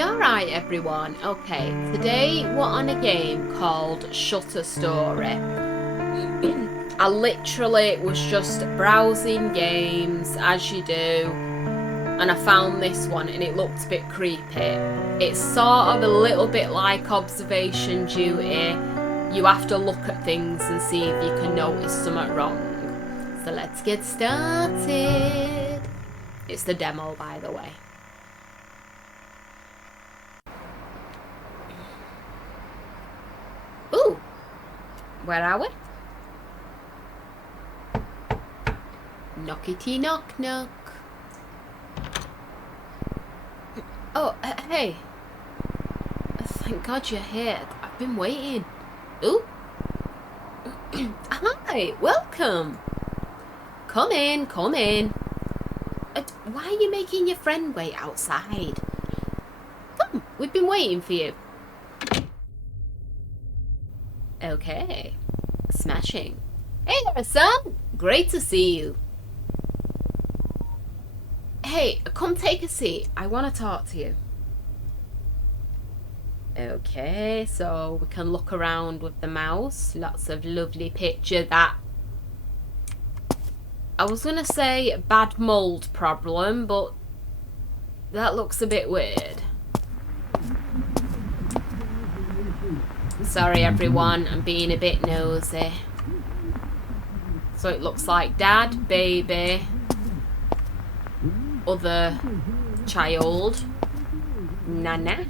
You alright everyone? Okay, today we're on a game called Shutter Story. I literally was just browsing games as you do, and I found this one and it looked a bit creepy. It's sort of a little bit like observation duty. You have to look at things and see if you can notice something wrong. So let's get started. It's the demo, by the way. Ooh, where are we? Knockety knock knock. Oh, hey. Thank God you're here. I've been waiting. Ooh. Hi, welcome. Come in, come in. Why are you making your friend wait outside? Come, we've been waiting for you. Okay. Smashing. Hey there, son. Great to see you. Hey, come take a seat. I want to talk to you. Okay, so we can look around with the mouse. Lots of lovely pictures. That I was going to say bad mold problem, but that looks a bit weird. Sorry everyone, I'm being a bit nosy. So it looks like dad, baby, other child, Nana.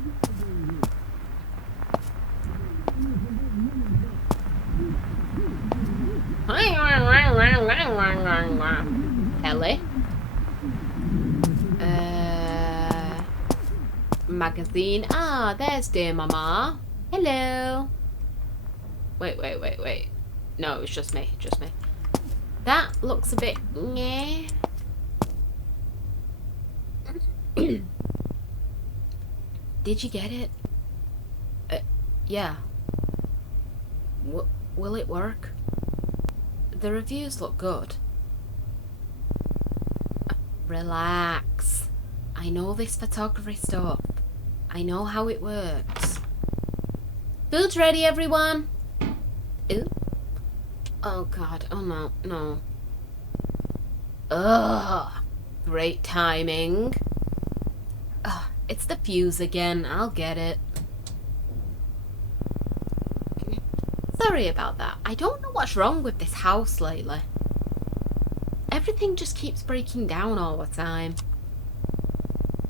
Ellie. Magazine. Ah, there's dear mama. Hello. Wait. No, it's just me, That looks a bit meh. Did you get it? Yeah. Will it work? The reviews look good. Relax. I know this photography stuff. I know how it works. Food's ready, everyone. Ooh. Oh God. Oh no. Ugh. Great timing. Ugh. It's the fuse again. I'll get it. Sorry about that. I don't know what's wrong with this house lately. Everything just keeps breaking down all the time.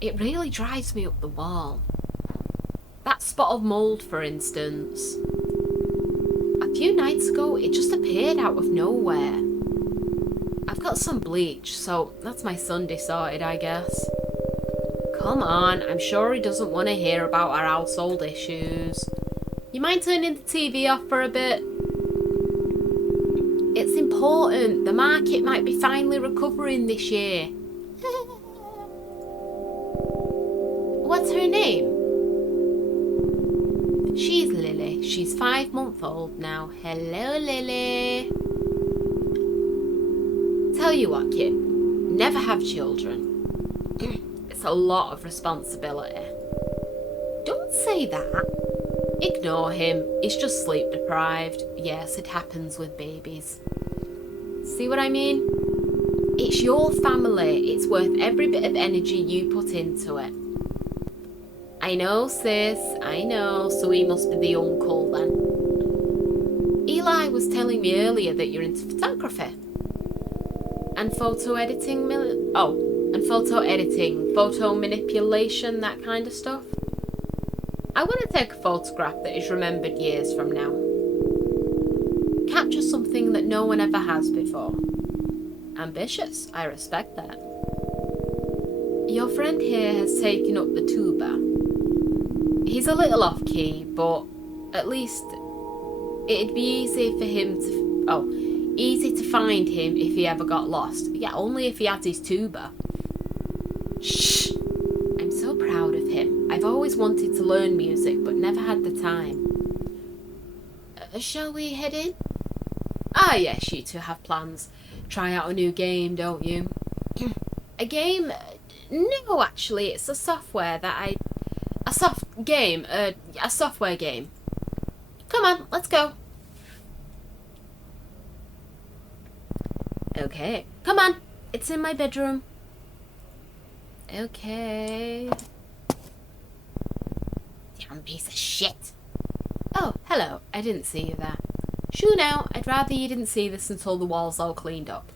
It really drives me up the wall. That spot of mold, for instance. A few nights ago, it just appeared out of nowhere. I've got some bleach, so that's my Sunday sorted, I guess. Come on, I'm sure he doesn't want to hear about our household issues. You mind turning the TV off for a bit? It's important. The market might be finally recovering this year. What's her name? She's Lily. She's 5 months old now. Hello, Lily. Tell you what, kid. Never have children. It's a lot of responsibility. Don't say that. Ignore him. He's just sleep deprived. Yes, it happens with babies. See what I mean? It's your family. It's worth every bit of energy you put into it. I know, sis. I know. So he must be the uncle then. Eli was telling me earlier that you're into photography. And photo editing, photo manipulation, that kind of stuff. I want to take a photograph that is remembered years from now. Capture something that no one ever has before. Ambitious, I respect that. Your friend here has taken up the tuba. He's a little off key, but at least it'd be easy for him to... easy to find him if he ever got lost. Yeah, only if he had his tuba. Shh! I'm so proud of him. I've always wanted to learn music, but never had the time. Shall we head in? Ah, yes, you two have plans. Try out a new game, don't you? A game? No, actually, it's a software that A soft game, a software game. Come on, let's go. Okay, come on. It's in my bedroom. Okay. Damn piece of shit. Oh, hello. I didn't see you there. Shoo now. I'd rather you didn't see this until the wall's all cleaned up.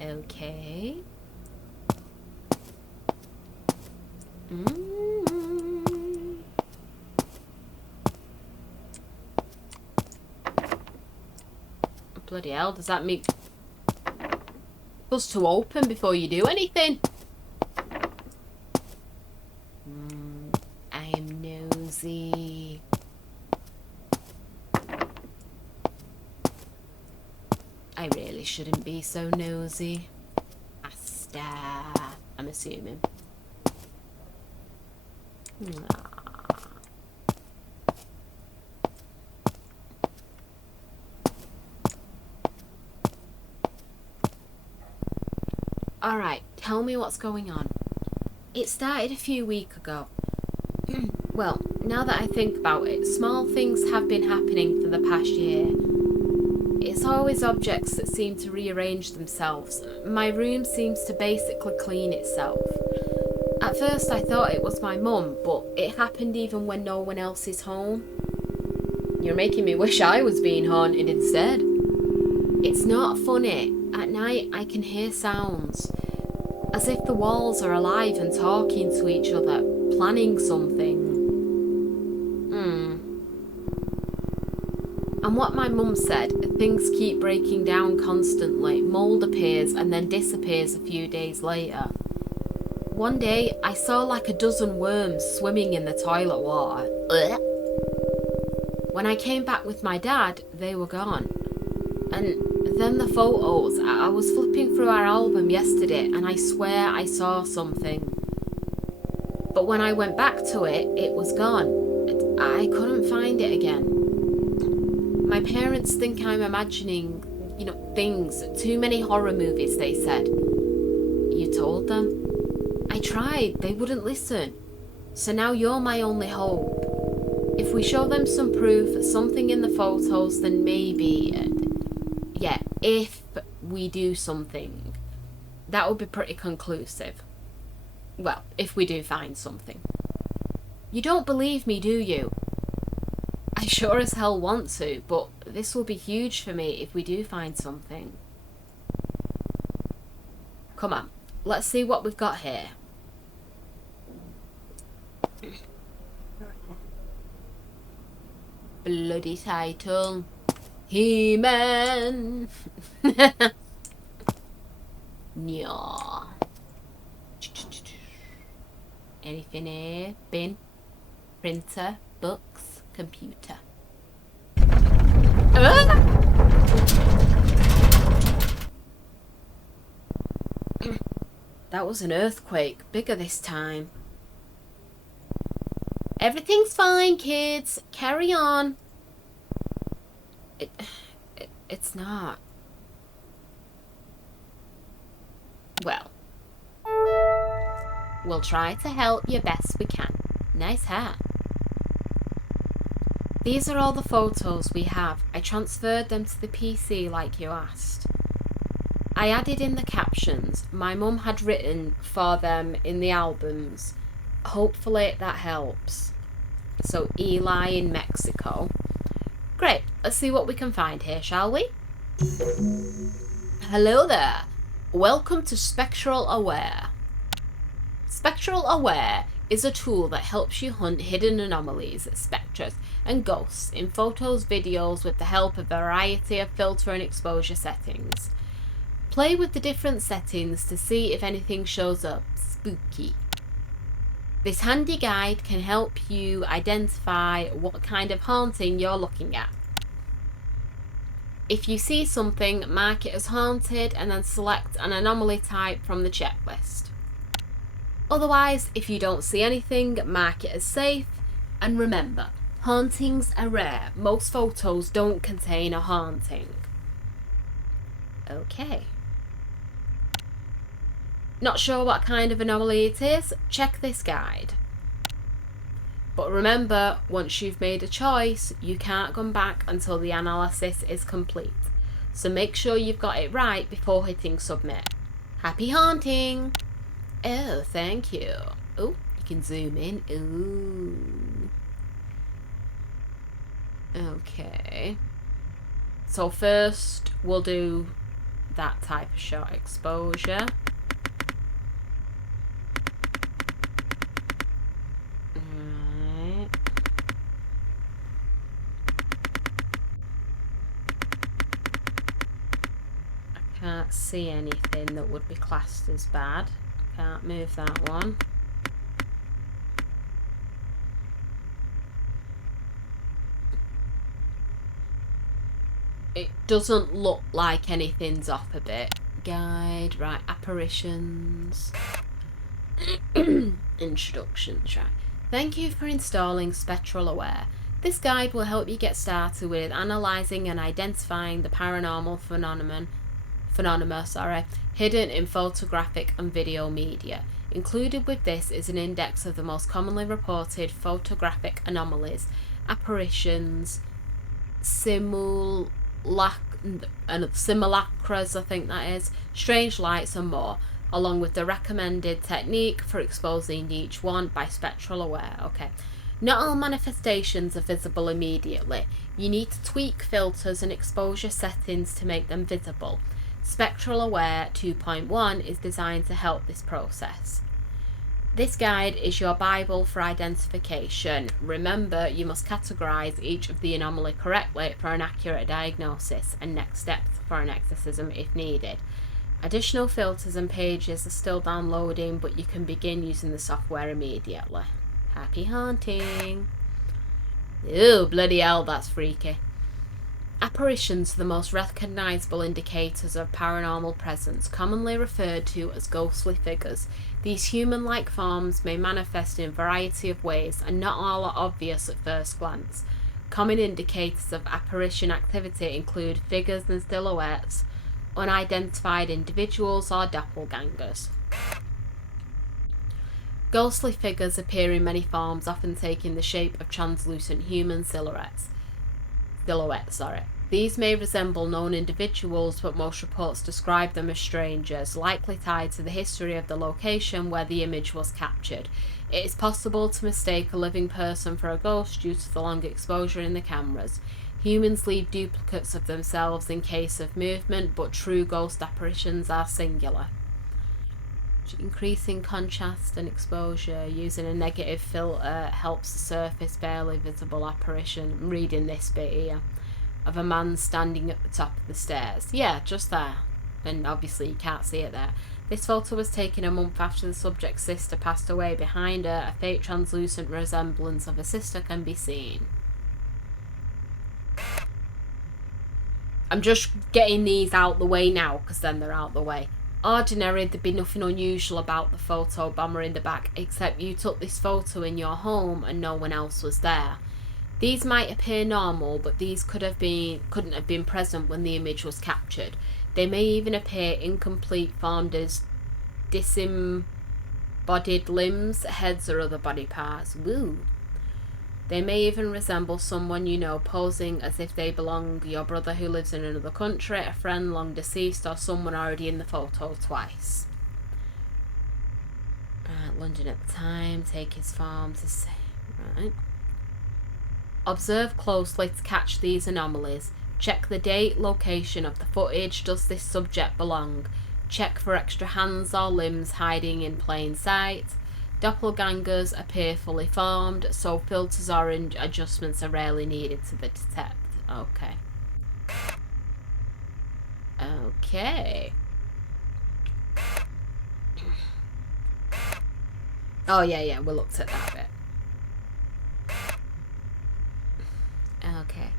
Okay. Bloody hell, does that mean supposed to open before you do anything? I'm nosy. I really shouldn't be so nosy. Master, I'm assuming. Alright, tell me what's going on. It started a few weeks ago. Well, now that I think about it, small things have been happening for the past year. It's always objects that seem to rearrange themselves. My room seems to basically clean itself. At first I thought it was my mum, but it happened even when no one else is home. You're making me wish I was being haunted instead. It's not funny. At night I can hear sounds, as if the walls are alive and talking to each other, planning something. And what my mum said, things keep breaking down constantly, mould appears and then disappears a few days later. One day I saw like a dozen worms swimming in the toilet water. When I came back with my dad, they were gone. And then the photos, I was flipping through our album yesterday and I swear I saw something. But when I went back to it, it was gone. I couldn't find it again. My parents think I'm imagining, things. Too many horror movies, they said. You told them? I tried, they wouldn't listen. So now you're my only hope. If we show them some proof, something in the photos, then maybe... if we do something, that would be pretty conclusive. Well, if we do find something. You don't believe me, do you? I sure as hell want to, but this will be huge for me if we do find something. Come on, let's see what we've got here. Bloody title. He-Man. Yeah. Anything here? Bin, printer, books, computer. That was an earthquake, bigger this time. Everything's fine, kids. Carry on. It's not. Well, we'll try to help you best we can. Nice hat. These are all the photos we have. I transferred them to the PC like you asked. I added in the captions my mum had written for them in the albums. Hopefully that helps. So Eli in Mexico. Great, let's see what we can find here, shall we? Hello there. Welcome to Spectral Aware. Spectral Aware is a tool that helps you hunt hidden anomalies, spectres, and ghosts in photos, videos with the help of a variety of filter and exposure settings. Play with the different settings to see if anything shows up spooky. This handy guide can help you identify what kind of haunting you're looking at. If you see something, mark it as haunted and then select an anomaly type from the checklist. Otherwise, if you don't see anything, mark it as safe. And remember, hauntings are rare. Most photos don't contain a haunting. Okay. Not sure what kind of anomaly it is? Check this guide. But remember, once you've made a choice, you can't come back until the analysis is complete. So make sure you've got it right before hitting submit. Happy haunting! Oh, thank you. Oh, you can zoom in. Ooh. Okay. So first, we'll do that type of shot exposure. Right. I can't see anything that would be classed as bad. Can't move that one. It doesn't look like anything's off a bit. Guide, right, apparitions. Introductions, right. Thank you for installing Spectral Aware. This guide will help you get started with analysing and identifying the paranormal phenomena hidden in photographic and video media. Included with this is an index of the most commonly reported photographic anomalies, apparitions, simulacras, I think that is, strange lights and more, along with the recommended technique for exposing each one by Spectral Aware. Okay. Not all manifestations are visible immediately. You need to tweak filters and exposure settings to make them visible. Spectral Aware 2.1 is designed to help this process. This guide is your Bible for identification. Remember, you must categorise each of the anomaly correctly for an accurate diagnosis and next steps for an exorcism if needed. Additional filters and pages are still downloading, but you can begin using the software immediately. Happy haunting! Ew, bloody hell, that's freaky. Apparitions are the most recognisable indicators of paranormal presence, commonly referred to as ghostly figures. These human-like forms may manifest in a variety of ways, and not all are obvious at first glance. Common indicators of apparition activity include figures and silhouettes, unidentified individuals, or doppelgangers. Ghostly figures appear in many forms, often taking the shape of translucent human silhouettes. These may resemble known individuals, but most reports describe them as strangers, likely tied to the history of the location where the image was captured. It is possible to mistake a living person for a ghost due to the long exposure in the cameras. Humans leave duplicates of themselves in case of movement, but true ghost apparitions are singular. Increasing contrast and exposure using a negative filter helps the surface barely visible apparition. I'm reading this bit here. Of a man standing at the top of the stairs. Yeah, just there. And obviously you can't see it there. This photo was taken a month after the subject's sister passed away. Behind her, a faint translucent resemblance of a sister can be seen. I'm just getting these out the way now, because then they're out the way. Ordinary, there'd be nothing unusual about the photo bomber in the back, except you took this photo in your home and no one else was there. These might appear normal, but these couldn't have been present when the image was captured. They may even appear incomplete, formed as disembodied limbs, heads, or other body parts. Woo! They may even resemble someone you know, posing as if they belong, your brother who lives in another country, a friend long deceased, or someone already in the photo twice. London at the time, take his form to say, right. Observe closely to catch these anomalies. Check the date, location of the footage. Does this subject belong? Check for extra hands or limbs hiding in plain sight. Doppelgangers appear fully formed, so filters or adjustments are rarely needed to detect. Okay. Okay. Oh, yeah, we looked at that bit. Okay.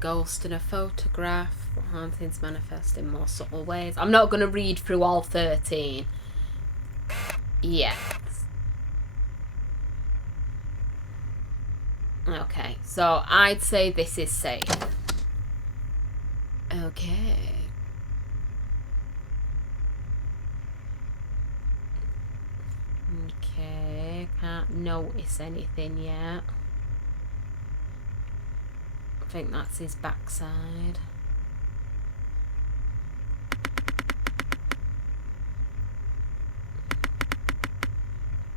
Ghost in a photograph. Hauntings manifest in more subtle ways. I'm not going to read through all 13. Yes. Okay, so I'd say this is safe. Okay. Okay, Can't notice anything yet. I think that's his backside.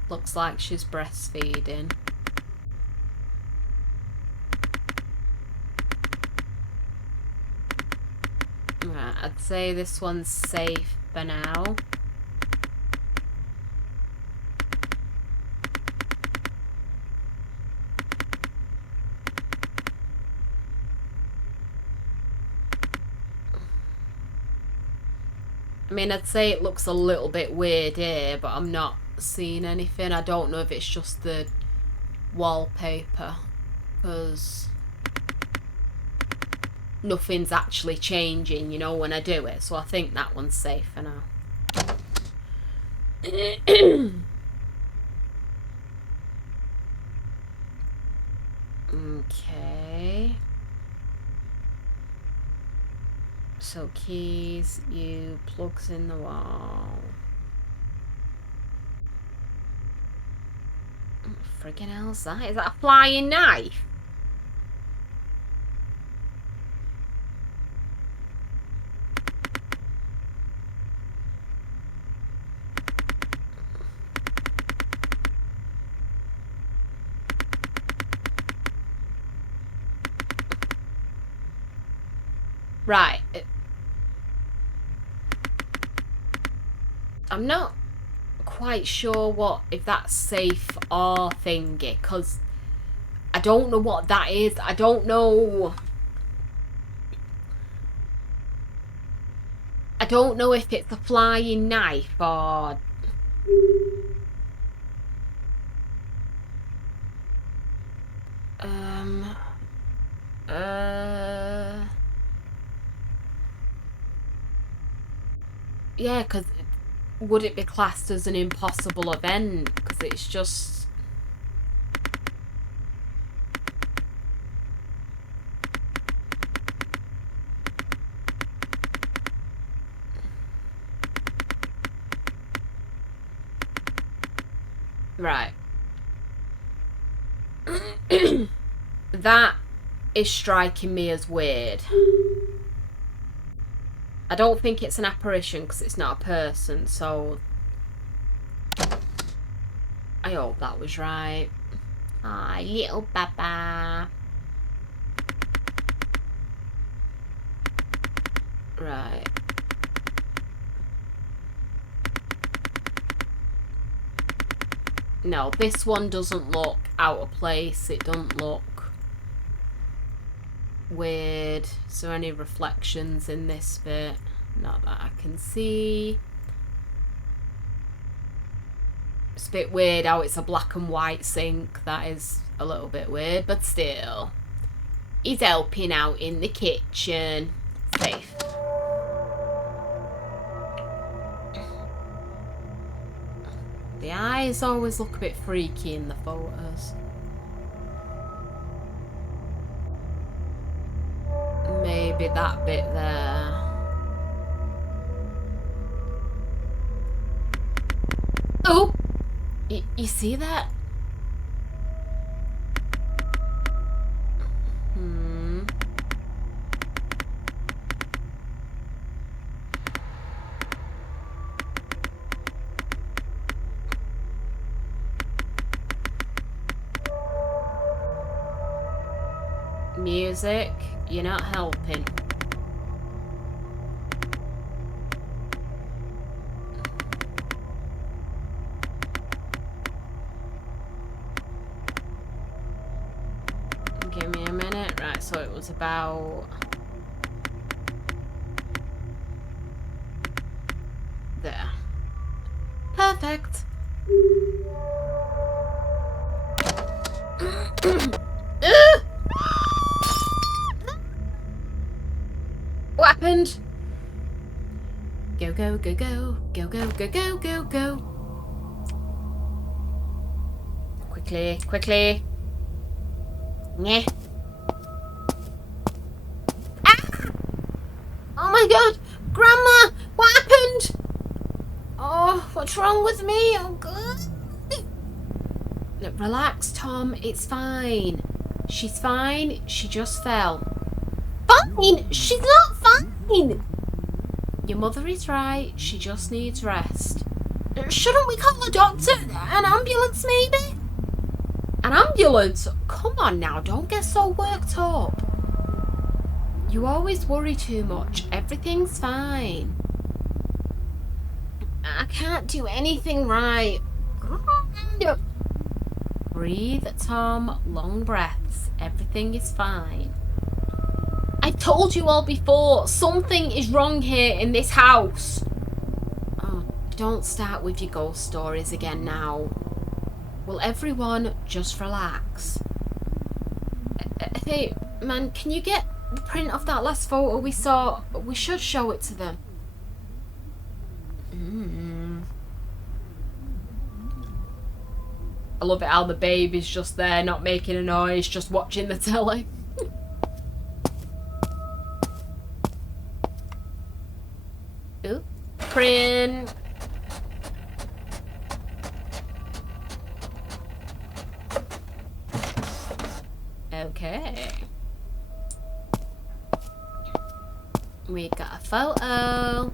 Looks like she's breastfeeding. Right, I'd say this one's safe for now. I mean, I'd say it looks a little bit weird here, but I'm not seeing anything. I don't know if it's just the wallpaper, because nothing's actually changing, you know, when I do it. So I think that one's safe for now. Okay. So keys, you plugs in the wall. What friggin' hell's that? Is that a flying knife? Right. I'm not quite sure what, if that's safe or thingy, because I don't know what that is. I don't know. I don't know if it's a flying knife or... Yeah, because would it be classed as an impossible event? Because it's just... Right. That is striking me as weird. I don't think it's an apparition because it's not a person, so... I hope that was right. Hi, little baba. Right. No, this one doesn't look out of place. It doesn't look weird. Is there any reflections in this bit? Not that I can see. It's a bit weird how it's a black and white sink. That is a little bit weird, but still. He's helping out in the kitchen. Safe. The eyes always look a bit freaky in the photos. Maybe that bit there. Oh! You see that? Music, you're not helping. Give me a minute. Right, so it was about there. Perfect. What happened? Go, go, go, go. Go, go, go, go, go, go. Quickly, quickly. Yeah. Ah! Oh my god! Grandma! What happened? Oh, what's wrong with me? Oh god! Relax, Tom. It's fine. She's fine. She just fell. Fine? She's not fine! Your mother is right. She just needs rest. Shouldn't we call a doctor? An ambulance, maybe? An ambulance? Come on now, don't get so worked up. You always worry too much. Everything's fine. I can't do anything right. Breathe, Tom. Long breaths. Everything is fine. I told you all before, something is wrong here in this house. Oh, don't start with your ghost stories again now. Will everyone just relax? Hey, man, can you get the print of that last photo we saw? We should show it to them. I love it how the baby's just there, not making a noise, just watching the telly. Ooh, print. Okay. We got a photo.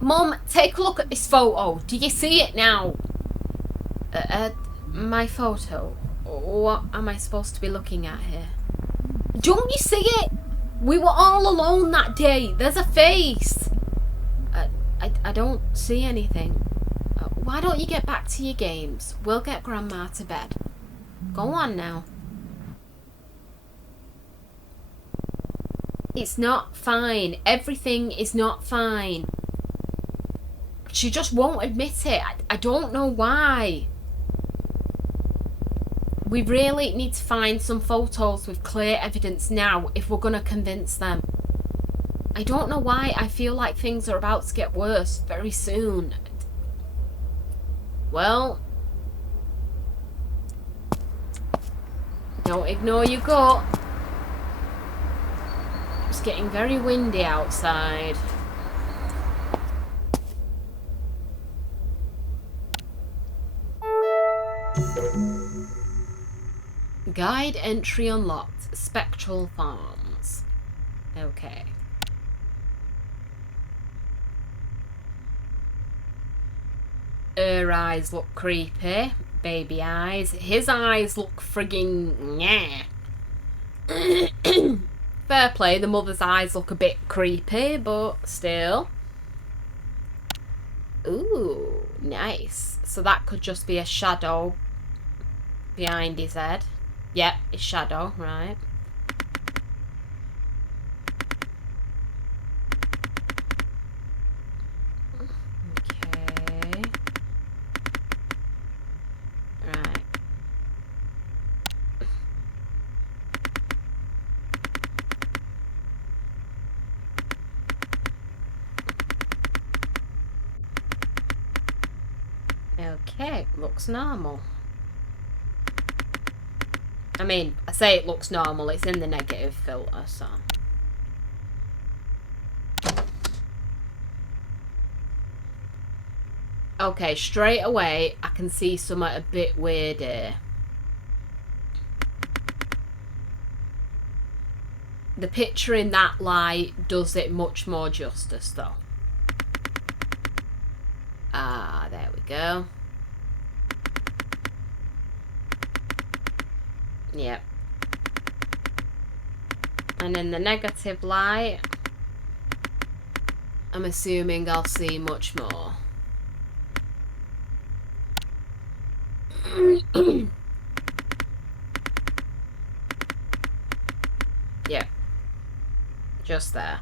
Mum, take a look at this photo. Do you see it now? My photo? What am I supposed to be looking at here? Don't you see it? We were all alone that day. There's a face. I don't see anything. Why don't you get back to your games? We'll get Grandma to bed. Go on now. It's not fine. Everything is not fine. She just won't admit it. I don't know why. We really need to find some photos with clear evidence now if we're going to convince them. I don't know why I feel like things are about to get worse very soon. Well, don't ignore your gut. It's getting very windy outside. Guide entry unlocked. Spectral Farms. Okay. Her eyes look creepy. Baby eyes. His eyes look frigging... yeah. Fair play, the mother's eyes look a bit creepy, but still. Ooh, nice. So that could just be a shadow behind his head. Yep, it's shadow, right. Okay. Right. Okay, looks normal. I mean, I say it looks normal, it's in the negative filter, so. Okay, straight away, I can see something a bit weird here. The picture in that light does it much more justice, though. Ah, there we go. Yep. And in the negative light, I'm assuming I'll see much more. Yep. Just there.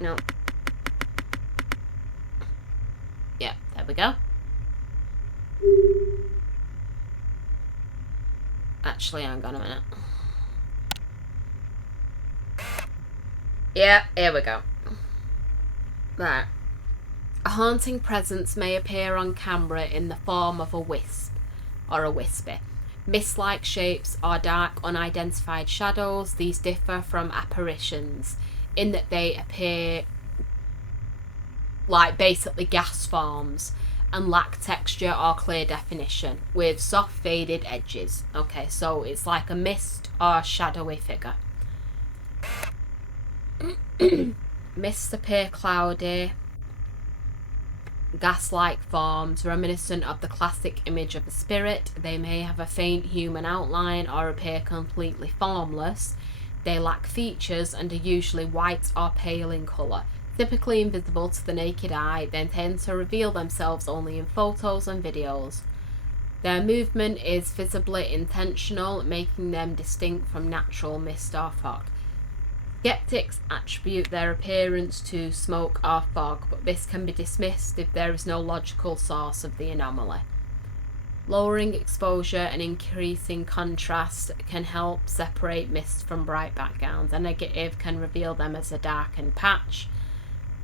No. Yeah, there we go. Actually, hang on a minute. Yeah, here we go. Right. A haunting presence may appear on camera in the form of a wisp or a wispy. Mist-like shapes or dark, unidentified shadows. These differ from apparitions in that they appear like basically gas forms and lack texture or clear definition with soft faded edges. Okay, so it's like a mist or shadowy figure. Mists appear cloudy, gas-like forms reminiscent of the classic image of the spirit. They may have a faint human outline or appear completely formless. They lack features and are usually white or pale in colour. Typically invisible to the naked eye, they tend to reveal themselves only in photos and videos. Their movement is visibly intentional, making them distinct from natural mist or fog. Skeptics attribute their appearance to smoke or fog, but this can be dismissed if there is no logical source of the anomaly. Lowering exposure and increasing contrast can help separate mists from bright backgrounds. A negative can reveal them as a darkened patch,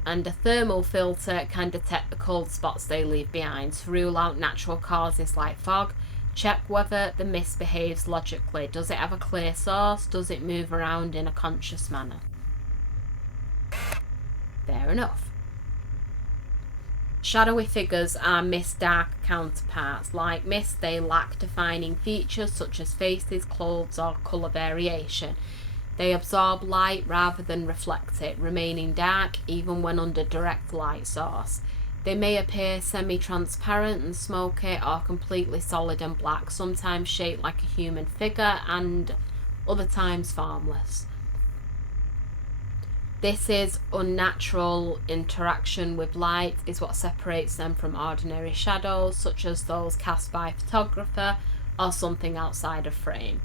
and a thermal filter can detect the cold spots they leave behind. To rule out natural causes like fog, check whether the mist behaves logically. Does it have a clear source? Does it move around in a conscious manner? Fair enough. Shadowy figures are mist dark counterparts. Like mist, they lack defining features such as faces, clothes, or colour variation. They absorb light rather than reflect it, remaining dark even when under direct light source. They may appear semi-transparent and smoky or completely solid and black, sometimes shaped like a human figure and other times formless. This is unnatural interaction with light is what separates them from ordinary shadows, such as those cast by a photographer or something outside a frame.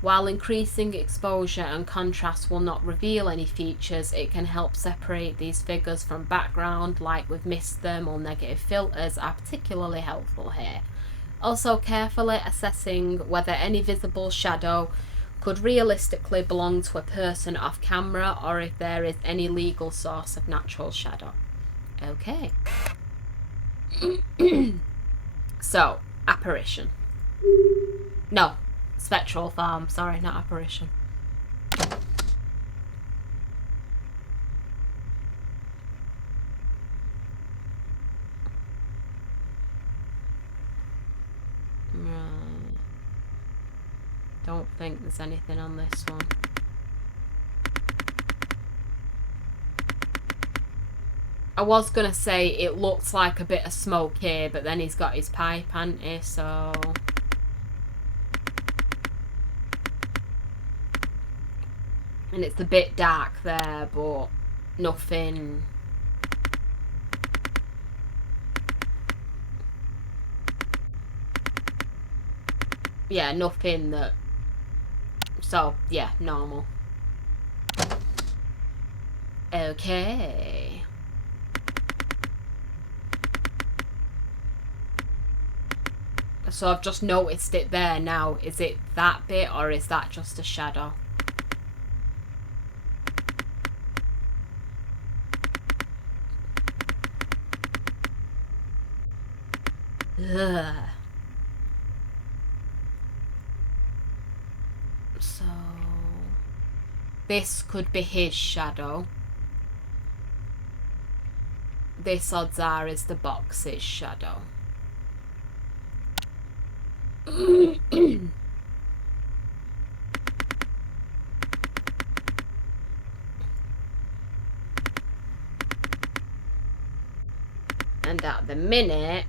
While increasing exposure and contrast will not reveal any features, it can help separate these figures from background, like with mist thermal negative filters are particularly helpful here. Also, carefully assessing whether any visible shadow could realistically belong to a person off camera or if there is any legal source of natural shadow. Okay. So, apparition. No. Spectral form, sorry, not apparition. Right. Don't think there's anything on this one. I was gonna say it looks like a bit of smoke here, but then he's got his pipe, hasn't he? So and it's a bit dark there, but nothing. Yeah, nothing that. So, yeah, normal. Okay. So I've just noticed it there now. Is it that bit or is that just a shadow? Ugh. So this could be his shadow. This, odds are, is the box's shadow. And at the minute,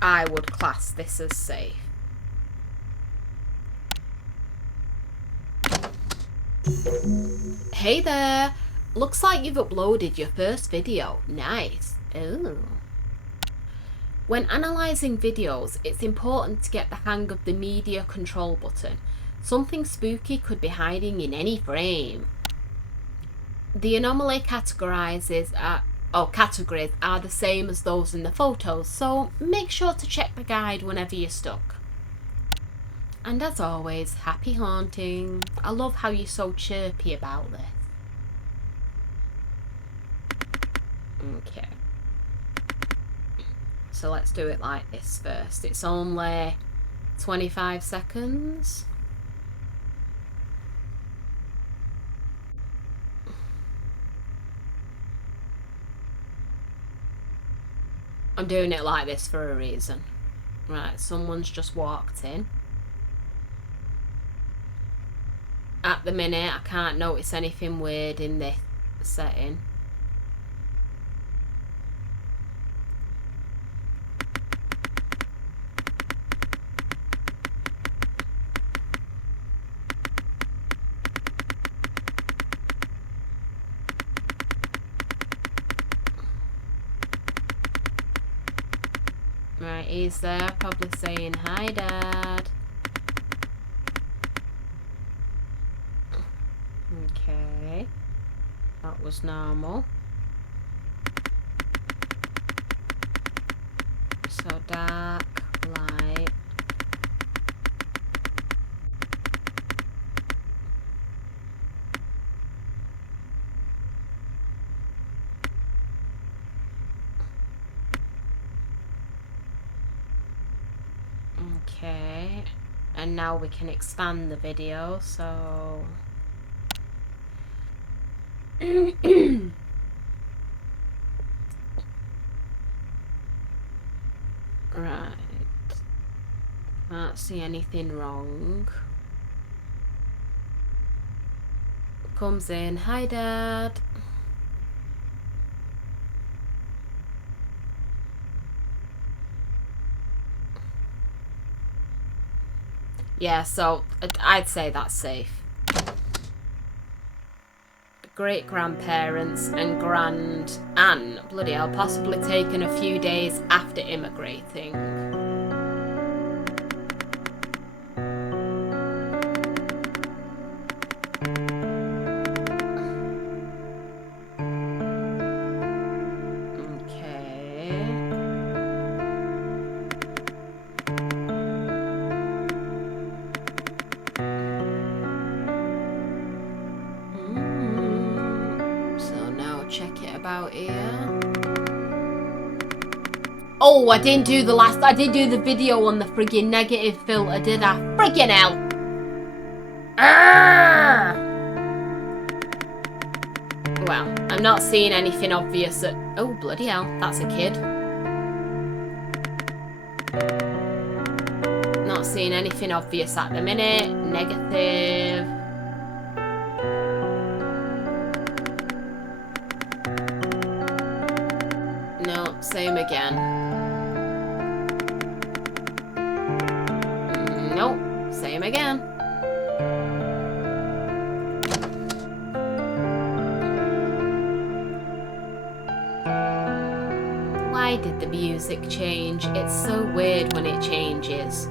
I would class this as safe. Hey there! Looks like you've uploaded your first video. Nice. Ooh. When analysing videos, it's important to get the hang of the media control button. Something spooky could be hiding in any frame. The anomaly categories are the same as those in the photos, so make sure to check the guide whenever you're stuck. And as always, happy haunting. I love how you're so chirpy about this. Okay. So let's do it like this first. It's only 25 seconds. I'm doing it like this for a reason. Right, someone's just walked in. At the minute, I can't notice anything weird in this setting. Right, he's there, probably saying, "Hi, Dad." Okay. That was normal. So dark, light. Okay. And now we can expand the video, so... Right. Can't see anything wrong. Comes in. "Hi, Dad." Yeah, so I'd say that's safe. Great grandparents and grand aunt, bloody hell, possibly taken a few days after immigrating. Oh, I didn't do the video on the friggin' negative filter, did I? Friggin' hell! Arrgh! Well, I'm not seeing anything obvious at... Oh, bloody hell, that's a kid. Not seeing anything obvious at the minute. Negative. No, same again. Nope, same again. Why did the music change? It's so weird when it changes.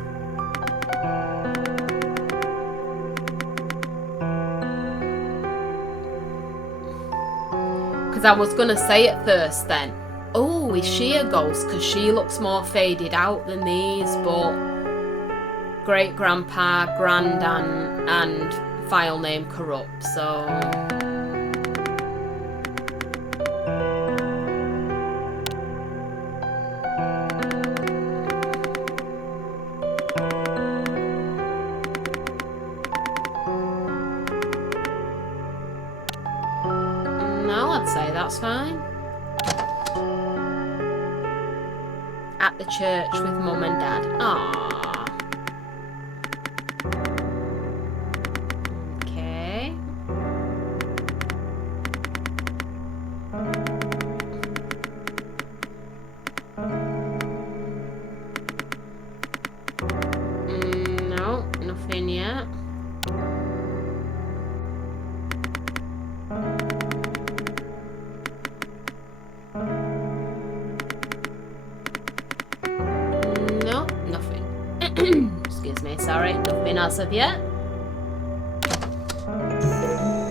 Because I was gonna say at first then, oh, is she a ghost? Because she looks more faded out than these, but great grandpa, grandaunt, and file name corrupt, so... No, I'd say that's fine. At the church with mum and dad. Aww. Okay. No, nothing yet. No, nothing. Excuse me, sorry, nothing as of yet.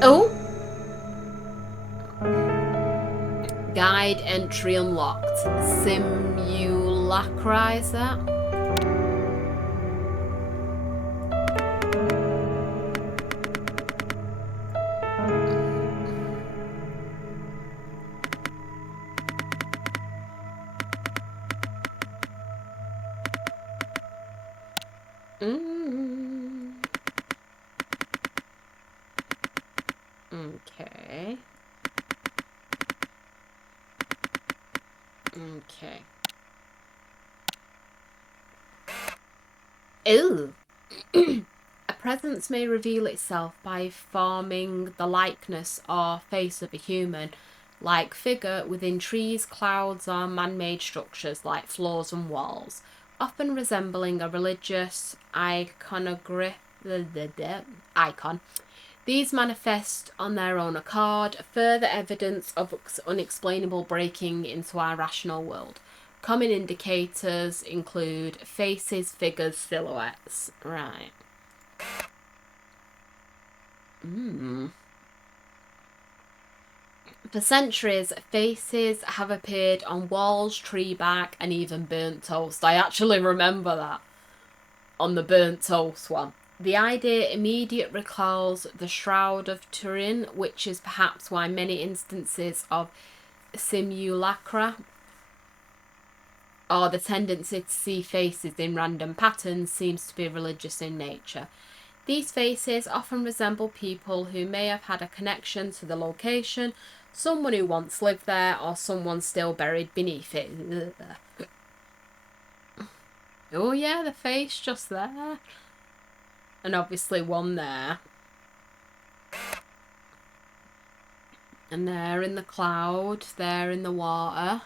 Oh! Guide entry unlocked. Simulacra, is that? Okay. Okay. Ew. A presence may reveal itself by forming the likeness or face of a human, like figure within trees, clouds, or man-made structures like floors and walls, often resembling a religious icon. These manifest on their own accord, further evidence of unexplainable breaking into our rational world. Common indicators include faces, figures, silhouettes. Right. For centuries, faces have appeared on walls, tree bark, and even burnt toast. I actually remember that on the burnt toast one. The idea immediately recalls the Shroud of Turin, which is perhaps why many instances of simulacra, or the tendency to see faces in random patterns, seems to be religious in nature. These faces often resemble people who may have had a connection to the location, someone who once lived there, or someone still buried beneath it. Oh yeah, the face just there. And obviously one there. And there in the cloud, there in the water.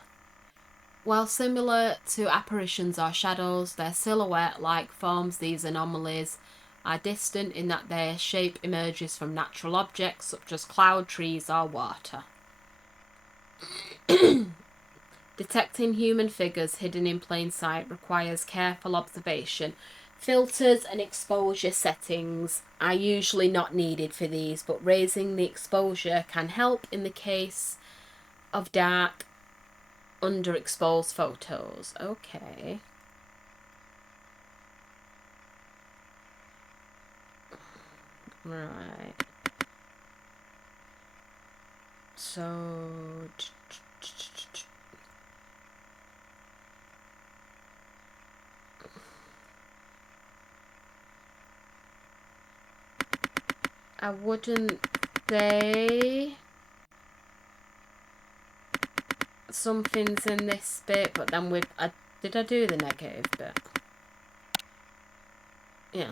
While similar to apparitions or shadows, their silhouette-like forms, these anomalies are distant in that their shape emerges from natural objects such as cloud, trees, or water. Detecting human figures hidden in plain sight requires careful observation. Filters and exposure settings are usually not needed for these, but raising the exposure can help in the case of dark, underexposed photos. Okay. Right. So... I wouldn't say something's in this bit, but then did I do the negative bit? Yeah.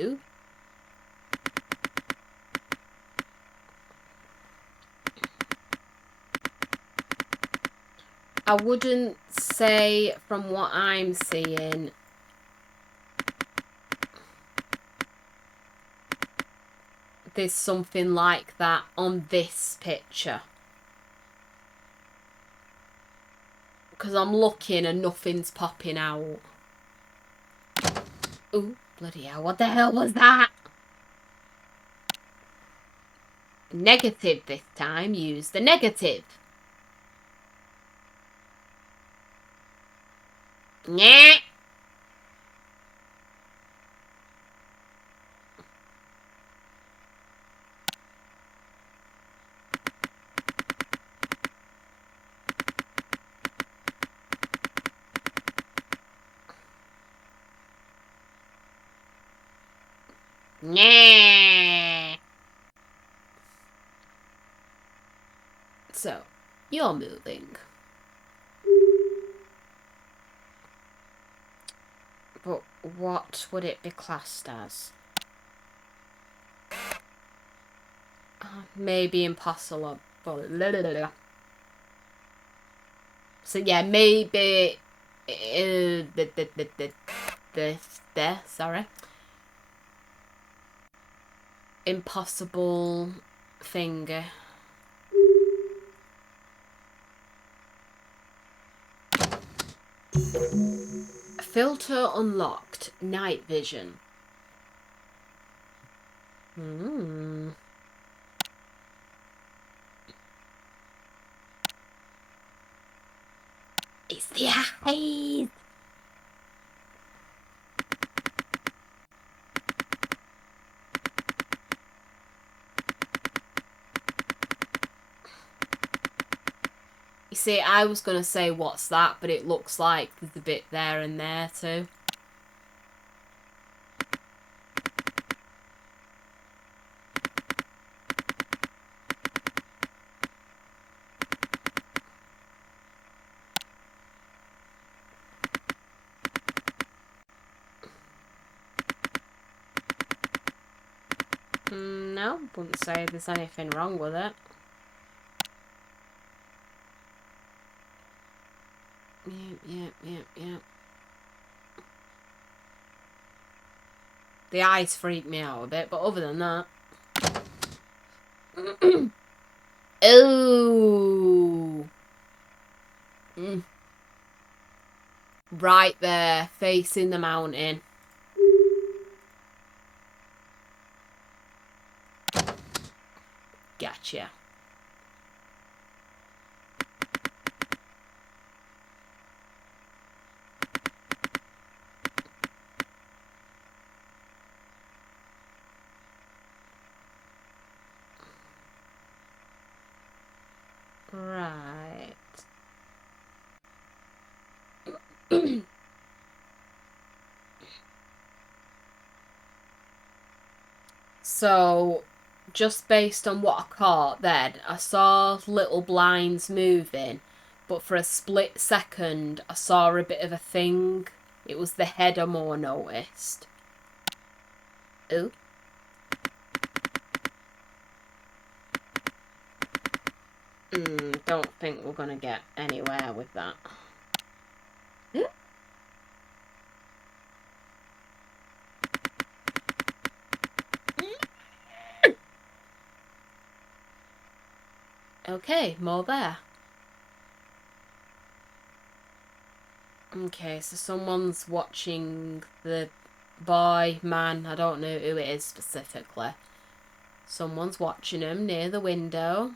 Ooh. I wouldn't say from what I'm seeing there's something like that on this picture. Because I'm looking and nothing's popping out. Ooh, bloody hell, what the hell was that? Negative this time. Use the negative. Nyeh. Nyeh. So, you're moving. But what would it be classed as? Maybe impossible. So yeah, maybe sorry. Impossible finger. Filter unlocked. Night vision. It's the eyes. You see, I was going to say what's that, but it looks like there's a bit there and there too. No, wouldn't say there's anything wrong with it. Yep. The eyes freak me out a bit, but other than that... Ooh. Right there, facing the mountain. Gotcha. Right. So, just based on what I caught then, I saw little blinds moving, but for a split second, I saw a bit of a thing. It was the head I more noticed. Ooh. Don't think we're gonna get anywhere with that. Okay, more there. Okay, so someone's watching the boy, man, I don't know who it is specifically. Someone's watching him near the window.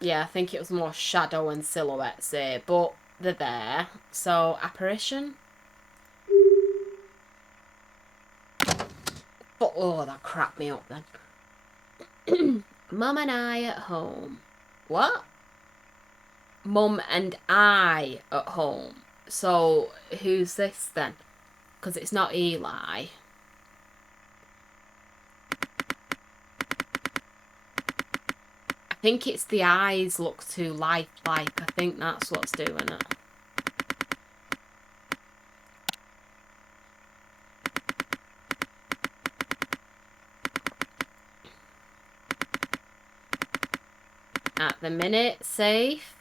Yeah, I think it was more shadow and silhouettes here, but they're there. So, apparition? Oh, that cracked me up then. Mum and I at home. What? Mum and I at home. So, who's this then? Because it's not Eli. I think it's the eyes look too lifelike. I think that's what's doing it. At the minute, safe.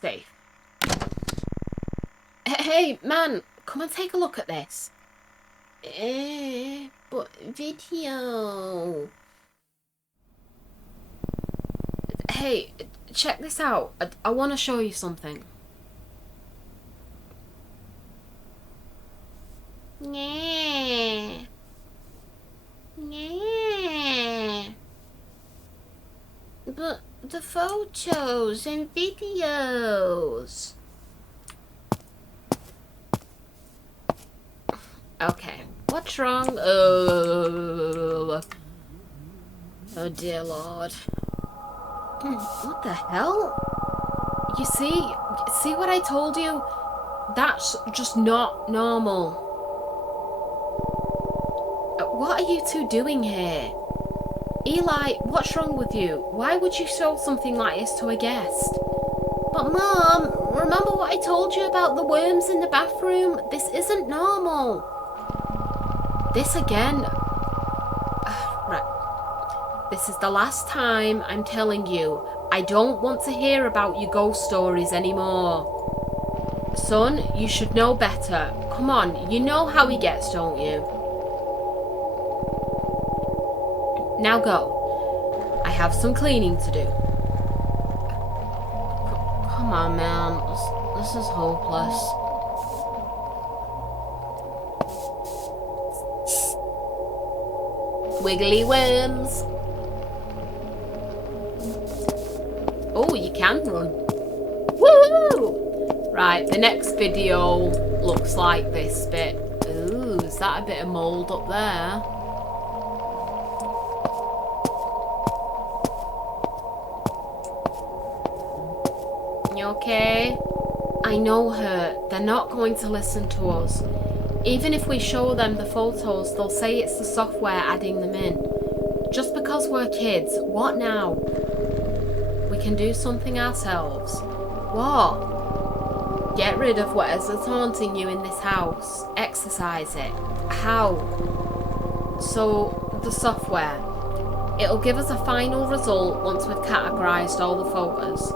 Safe. Hey, man, come and take a look at this. But video. Hey, check this out. I want to show you something. Yeah. But the photos and videos. Okay, what's wrong? Oh dear Lord. What the hell? You see what I told you? That's just not normal. What are you two doing here? Eli, what's wrong with you? Why would you show something like this to a guest? But Mom, remember what I told you about the worms in the bathroom? This isn't normal. This again. Right. This is the last time I'm telling you. I don't want to hear about your ghost stories anymore. Son, you should know better. Come on, you know how he gets, don't you? Now go. I have some cleaning to do. Come on, man. This is hopeless. Wiggly worms. Oh, you can run. Woo! Right, the next video looks like this bit. Ooh, is that a bit of mould up there? You okay? I know her. They're not going to listen to us. Even if we show them the photos, they'll say it's the software adding them in. Just because we're kids, what now? We can do something ourselves. What? Get rid of whatever's haunting you in this house. Exercise it. How? So, the software. It'll give us a final result once we've categorised all the photos.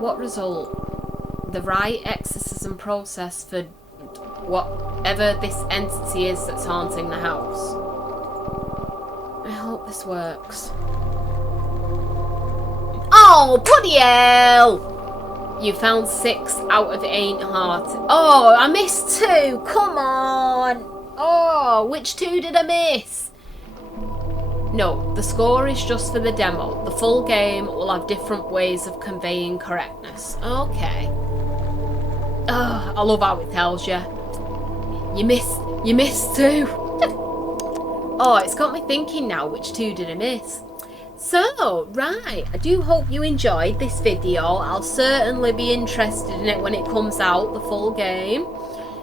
What result? The right exorcism process for whatever this entity is that's haunting the house. I hope this works. Oh, bloody hell! You found 6 out of 8 hearts. Oh, I missed 2. Come on. Oh, which 2 did I miss? No, the score is just for the demo. The full game will have different ways of conveying correctness. Okay. Oh, I love how it tells you. You missed 2. Oh, it's got me thinking now, which 2 did I miss? So, right, I do hope you enjoyed this video. I'll certainly be interested in it when it comes out, the full game.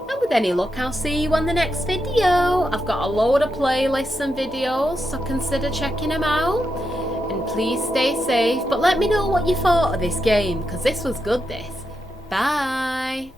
And with any luck, I'll see you on the next video. I've got a load of playlists and videos, so consider checking them out. And please stay safe, but let me know what you thought of this game, because this was good, this. Bye!